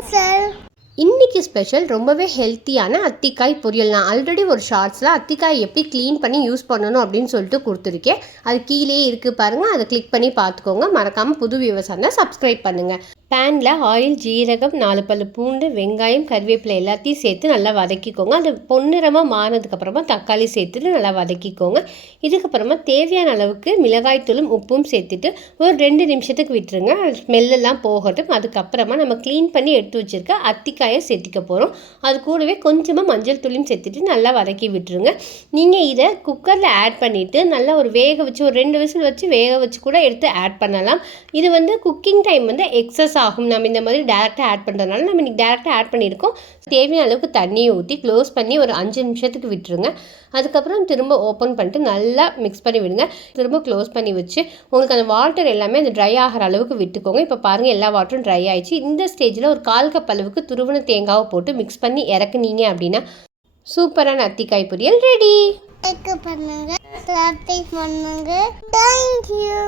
Special. இன்றைக்கி special ரொம்பவே ஹெல்த்தியான அத்திக்காய் பொரியல். நான் ஆல்ரெடி ஒரு ஷார்ட்ஸில் அத்திக்காய் எப்படி க்ளீன் பண்ணி யூஸ் பண்ணணும் அப்படின்னு சொல்லிட்டு கொடுத்துருக்கேன். அது கீழே இருக்குது பாருங்கள், அதை கிளிக் பண்ணி பார்த்துக்கோங்க. மறக்காமல் புது வியூவர்ஸ் இருந்தால் சப்ஸ்கிரைப் பண்ணுங்கள். பேனில் ஆயில், ஜீரகம், 4 பல்லு பூண்டு, வெங்காயம், கருவேப்பிலை எல்லாத்தையும் சேர்த்து நல்லா வதக்கிக்கோங்க. அது பொன்னிறமாக மாறினதுக்கப்புறமா தக்காளி சேர்த்துட்டு நல்லா வதக்கிக்கோங்க. இதுக்கப்புறமா தேவையான அளவுக்கு மிளகாய்த்தூளும் உப்பும் சேர்த்துட்டு ஒரு 2 நிமிஷத்துக்கு விட்டுருங்க. ஸ்மெல்லெல்லாம் போகட்டும். அதுக்கப்புறமா நம்ம க்ளீன் பண்ணி எடுத்து வச்சுருக்க அத்திக்காயை சேர்த்திக்க போகிறோம். அது கூடவே கொஞ்சமாக மஞ்சள் தூளையும் சேர்த்துட்டு நல்லா வதக்கி விட்டுருங்க. நீங்கள் இதை குக்கரில் ஆட் பண்ணிவிட்டு நல்லா ஒரு வேக வச்சு ஒரு 2 விசில் வச்சு வேக வச்சு கூட எடுத்து ஆட் பண்ணலாம். இது குக்கிங் டைம் எக்ஸஸ் ஆகும். நம்ம இந்த மாதிரி டேரெக்டாக ஆட் பண்ணுறதுனால நம்ம இன்றைக்கி டேரெக்டாக ஆட் பண்ணியிருக்கோம். தேவையான அளவுக்கு தண்ணியை ஊற்றி க்ளோஸ் பண்ணி ஒரு 5 நிமிஷத்துக்கு விட்டுருங்க. அதுக்கப்புறம் திரும்ப ஓப்பன் பண்ணிட்டு நல்லா மிக்ஸ் பண்ணி விடுங்க. திரும்ப க்ளோஸ் பண்ணி வச்சு உங்களுக்கு அந்த வாட்டர் எல்லாமே அந்த ட்ரை ஆகிற அளவுக்கு விட்டுக்கோங்க. இப்போ பாருங்கள், எல்லா வாட்டரும் ட்ரை ஆகிடுச்சு. இந்த ஸ்டேஜில் ஒரு 1/4 கப் அளவுக்கு துருவன தேங்காவை போட்டு மிக்ஸ் பண்ணி இறக்குனீங்க அப்படின்னா சூப்பரான அத்திக்காய் பொரியல் ரெடி. பண்ணுங்க, சப்ஸ்கிரைப் பண்ணுங்க. தேங்க்யூ.